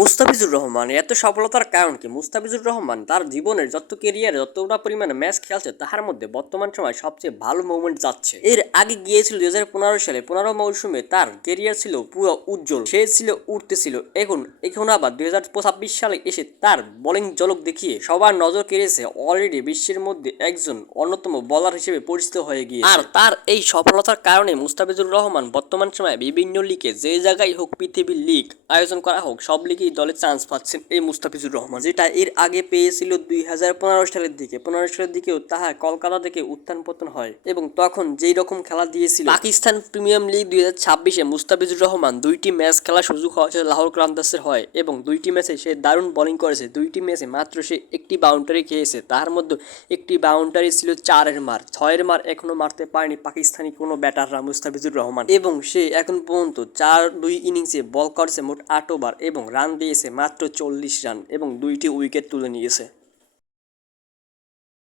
মুস্তাফিজুর রহমান এত সফলতার কারণ কি? মুস্তাফিজুর রহমান তার জীবনের যত ক্যারিয়ারে যতটা পরিমাণে ম্যাচ খেলছে তার মধ্যে বর্তমান সময় সবচেয়ে ভালো মুভমেন্ট যাচ্ছে। এর আগে গিয়েছিল 2015 সালে 15 মৌসুমে তার ক্যারিয়ার ছিল পুরো উজ্জ্বল, সে ছিল উঠতেছিল। এখন আবার 2026 সালে এসে তার বোলিং ঝলক দেখিয়ে সবার নজর কেড়েছে। অলরেডি বিশ্বের মধ্যে একজন অন্যতম বোলার হিসেবে পরিচিত হয়ে গিয়েছে। আর তার এই সফলতার কারণে মুস্তাফিজুর রহমান বর্তমান সময়ে বিভিন্ন লিগে যে জায়গায় হোক, পৃথিবীর লিগ আয়োজন করা হোক, সব লিগেই দলে চান্স পাচ্ছেন এই মুস্তাফিজুর রহমান, যেটা এর আগে পেয়েছিল 2015 সালের দিকে। 15 সালের দিকেও তাহার কলকাতা থেকে উত্থান পতন হয় এবং তখন যেই রকম খেলা দিয়েছিল পাকিস্তান প্রিমিয়ার লিগ 2026-এ মুস্তাফিজুর রহমান 2টি ম্যাচ খেলার সুযোগ হয়েছে লাহোর ক্রান্তাসের হয় এবং 2টি ম্যাচে সে দারুণ বোলিং করেছে। 2টি ম্যাচে মাত্র সে একটি বাউন্ডারি খেয়েছে, তার মধ্যে একটি বাউন্ডারি ছিল 4-এর মার, 6-এর মার এখনো মারতে পারেনি পাকিস্তানি কোনো ব্যাটাররা মুস্তাফিজুর রহমান। এবং সে এখন পর্যন্ত 2 ইনিংসে বল করেছে মোট 8 ওভার এবং রান দিয়েছে মাত্র 40 রান এবং 2টি উইকেট তুলে নিয়েছে।